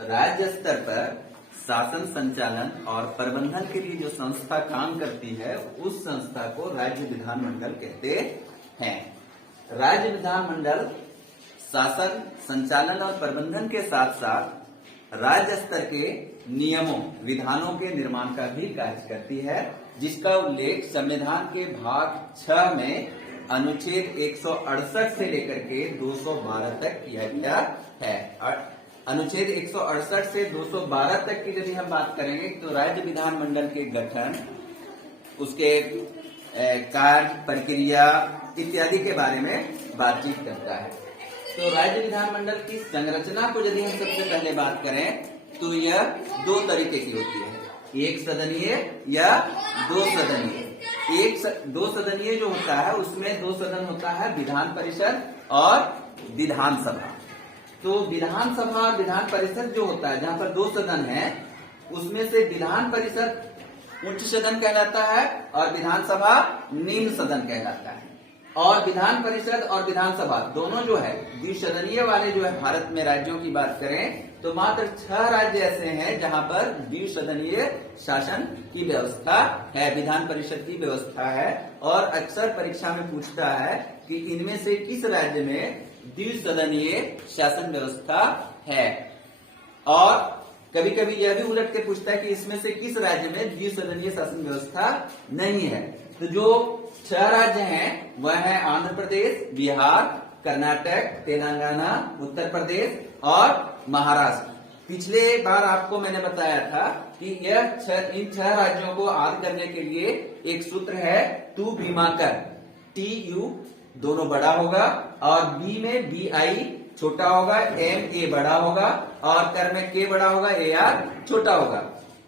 राज्य स्तर पर शासन संचालन और प्रबंधन के लिए जो संस्था काम करती है उस संस्था को राज्य विधानमंडल कहते हैं। राज्य विधानमंडल शासन संचालन और प्रबंधन के साथ साथ राज्य स्तर के नियमों विधानों के निर्माण का भी कार्य करती है, जिसका उल्लेख संविधान के भाग 6 में अनुच्छेद 168 से लेकर के 212 तक किया गया है। अनुच्छेद 168 से 212 तक की यदि हम बात करेंगे तो राज्य विधानमंडल के गठन, उसके कार्य, प्रक्रिया इत्यादि के बारे में बातचीत करता है। तो राज्य विधानमंडल की संरचना को यदि हम सबसे पहले बात करें तो यह दो तरीके की होती है, एक सदनीय या दो सदनीय। दो सदनीय जो होता है उसमें दो सदन होता है, विधान परिषद और विधानसभा। तो विधानसभा और विधान परिषद जो होता है, जहां पर दो सदन है, उसमें से विधान परिषद उच्च सदन कहलाता है और विधानसभा निम्न सदन कहलाता है। और विधान परिषद और विधानसभा दोनों जो है द्विसदनीय वाले जो है, भारत में राज्यों की बात करें तो मात्र 6 राज्य ऐसे हैं जहां पर द्विसदनीय शासन की व्यवस्था है, विधान परिषद की व्यवस्था है। और अक्सर परीक्षा में पूछता है कि इनमें से किस राज्य में द्विसदनीय शासन व्यवस्था है, और कभी कभी यह भी उलट के पूछता है कि इसमें से किस राज्य में द्विसदनीय शासन व्यवस्था नहीं है। तो जो 6 राज्य हैं वह है आंध्र प्रदेश, बिहार, कर्नाटक, तेलंगाना, उत्तर प्रदेश और महाराष्ट्र। पिछले बार आपको मैंने बताया था कि इन 6 राज्यों को याद करने के लिए एक सूत्र है, तू बीमा कर। TU दोनों बड़ा होगा और बी में BI छोटा होगा, MA बड़ा होगा और कर में K बड़ा होगा, AR छोटा होगा।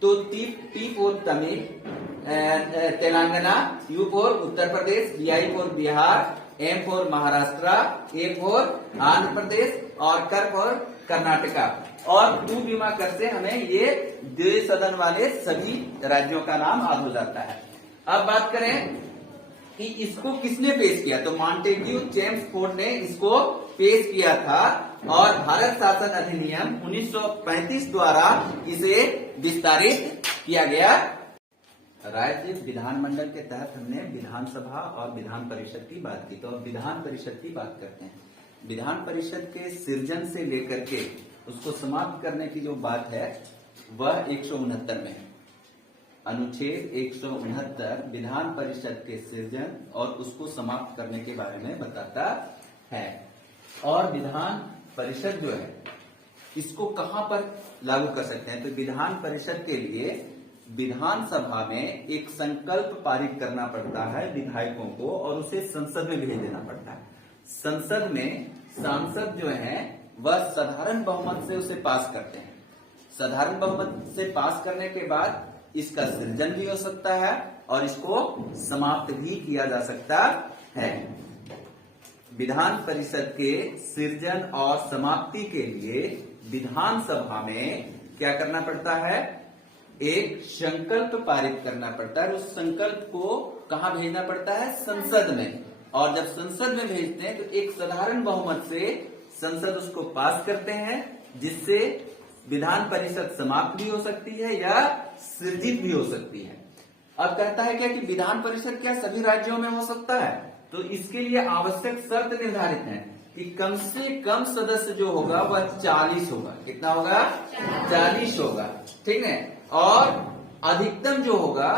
तो T for Tamil Telangana, U for Uttar Pradesh, BI for Bihar, M for Maharashtra, A for Andhra Pradesh और कर फॉर कर्नाटका। और तू बीमा कर से हमें ये द्विसदन वाले सभी राज्यों का नाम याद हो जाता है। अब बात करें कि इसको किसने पेश किया, तो मॉन्टेग्यू चेम्सफोर्ड ने इसको पेश किया था और भारत शासन अधिनियम 1935 द्वारा इसे विस्तारित किया गया। राज्य विधानमंडल के तहत हमने विधानसभा और विधान परिषद की बात की, तो अब विधान परिषद की बात करते हैं। विधान परिषद के सृजन से लेकर के उसको समाप्त करने की जो बात है वह 169 में है। अनुच्छेद 169 विधान परिषद के सृजन और उसको समाप्त करने के बारे में बताता है। और विधान परिषद जो है इसको कहां पर लागू कर सकते हैं, तो विधान परिषद के लिए विधानसभा में एक संकल्प पारित करना पड़ता है विधायकों को और उसे संसद में भेज देना पड़ता है। संसद में सांसद जो है वह साधारण बहुमत से उसे पास करते हैं। साधारण बहुमत से पास करने के बाद इसका सृजन भी हो सकता है और इसको समाप्त भी किया जा सकता है। विधान परिषद के सृजन और समाप्ति के लिए विधानसभा में क्या करना पड़ता है, एक संकल्प पारित करना पड़ता है। उस संकल्प को कहां भेजना पड़ता है, संसद में। और जब संसद में भेजते हैं तो एक साधारण बहुमत से संसद उसको पास करते हैं, जिससे विधान परिषद समाप्त भी हो सकती है या सृजित भी हो सकती है। अब कहता है क्या कि विधान परिषद क्या सभी राज्यों में हो सकता है, तो इसके लिए आवश्यक शर्त निर्धारित है कि कम से कम सदस्य जो होगा वह 40 होगा। कितना होगा, 40 होगा, ठीक है। और अधिकतम जो होगा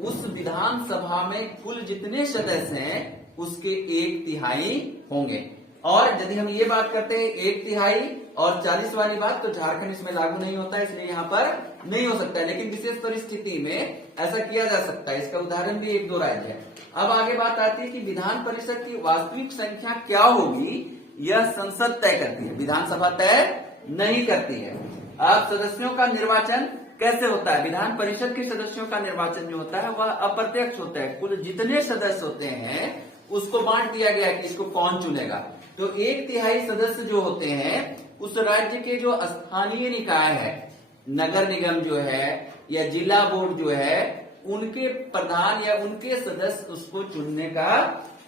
उस विधानसभा में कुल जितने सदस्य हैं उसके 1/3 होंगे। और यदि हम ये बात करते हैं 1/3 और 40 वाली बात, तो झारखंड इसमें लागू नहीं होता है, इसलिए यहाँ पर नहीं हो सकता है। लेकिन विशेष परिस्थिति में ऐसा किया जा सकता है। इसका उदाहरण भी 1-2 राज्य है। अब आगे बात आती है कि विधान परिषद की वास्तविक संख्या क्या होगी, यह संसद तय करती है, विधानसभा तय नहीं करती है। अब सदस्यों का निर्वाचन कैसे होता है, विधान परिषद के सदस्यों का निर्वाचन जो होता है वह अप्रत्यक्ष होता है। कुल जितने सदस्य होते हैं उसको बांट दिया गया कि इसको कौन चुनेगा। तो 1/3 सदस्य जो होते हैं उस राज्य के जो स्थानीय निकाय है, नगर निगम जो है या जिला बोर्ड जो है, उनके प्रधान या उनके सदस्य उसको चुनने का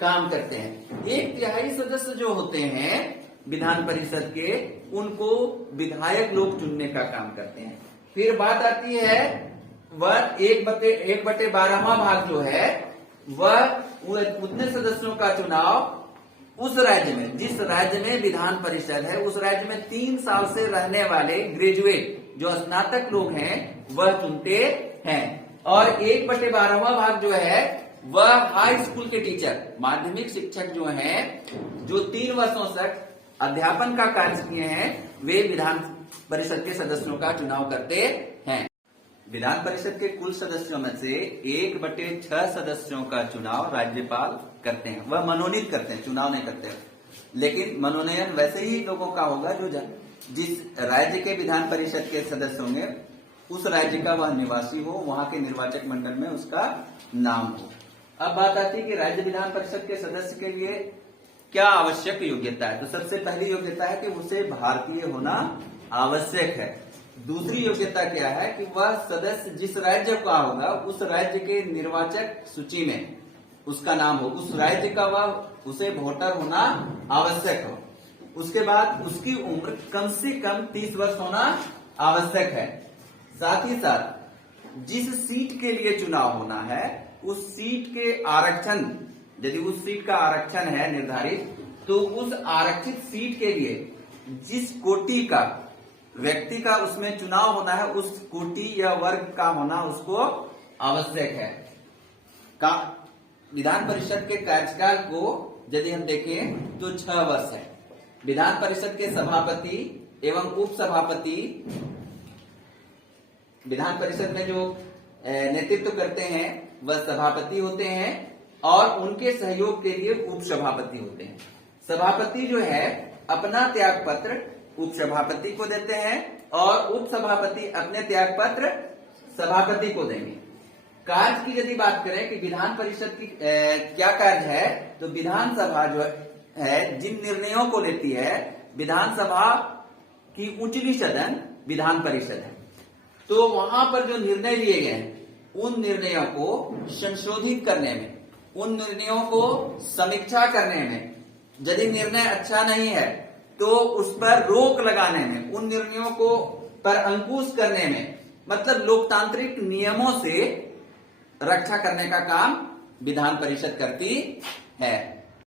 काम करते हैं। 1/3 सदस्य जो होते हैं विधान परिषद के, उनको विधायक लोग चुनने का काम करते हैं। फिर बात आती है वह 1/12वां भाग जो है वह उतने सदस्यों का चुनाव उस राज्य में, जिस राज्य में विधान परिषद है, उस राज्य में 3 साल से रहने वाले ग्रेजुएट जो स्नातक लोग हैं वह चुनते हैं। और 1/12वां भाग जो है वह हाई स्कूल के टीचर, माध्यमिक शिक्षक जो हैं, जो 3 वर्षों तक अध्यापन का कार्य किए हैं, वे विधान परिषद के सदस्यों का चुनाव करते हैं। विधान परिषद के कुल सदस्यों में से 1/6 सदस्यों का चुनाव राज्यपाल करते हैं। वह मनोनीत करते हैं, चुनाव नहीं करते। लेकिन मनोनयन वैसे ही लोगों का होगा जो जिस राज्य के विधान परिषद के सदस्य होंगे, उस राज्य का वह निवासी हो, वहां के निर्वाचक मंडल में उसका नाम हो। अब बात आती है कि राज्य विधान परिषद के सदस्य के लिए क्या आवश्यक योग्यता है। तो सबसे पहली योग्यता है कि उसे भारतीय होना आवश्यक है। दूसरी योग्यता क्या है कि वह सदस्य जिस राज्य का होगा उस राज्य के निर्वाचक सूची में उसका नाम हो, उस राज्य का वह उसे वोटर होना आवश्यक हो। उसके बाद उसकी उम्र कम से कम 30 वर्ष होना आवश्यक है। साथ ही साथ जिस सीट के लिए चुनाव होना है उस सीट के आरक्षण, यदि उस सीट का आरक्षण है निर्धारित, तो उस आरक्षित सीट के लिए जिस कोटि का व्यक्ति का उसमें चुनाव होना है, उस कोटि या वर्ग का होना उसको आवश्यक है। विधान परिषद के कार्यकाल को यदि हम देखें तो 6 वर्ष है। विधान परिषद के सभापति एवं उप सभापति विधान परिषद में जो नेतृत्व करते हैं वह सभापति होते हैं और उनके सहयोग के लिए उप सभापति होते हैं। सभापति जो है अपना त्याग पत्र उप सभापति को देते हैं और उप सभापति अपने त्याग पत्र सभापति को देंगे। कार्य की यदि बात करें कि विधान परिषद की क्या कार्य है, तो विधानसभा जो है जिन निर्णयों को लेती है, विधानसभा की उच्चली सदन विधान परिषद है, तो वहां पर जो निर्णय लिए गए हैं उन निर्णयों को संशोधित करने में, उन निर्णयों को समीक्षा करने में, यदि निर्णय अच्छा नहीं है तो उस पर रोक लगाने में, उन निर्णयों को पर अंकुश करने में, मतलब लोकतांत्रिक नियमों से रक्षा करने का काम विधान परिषद करती है।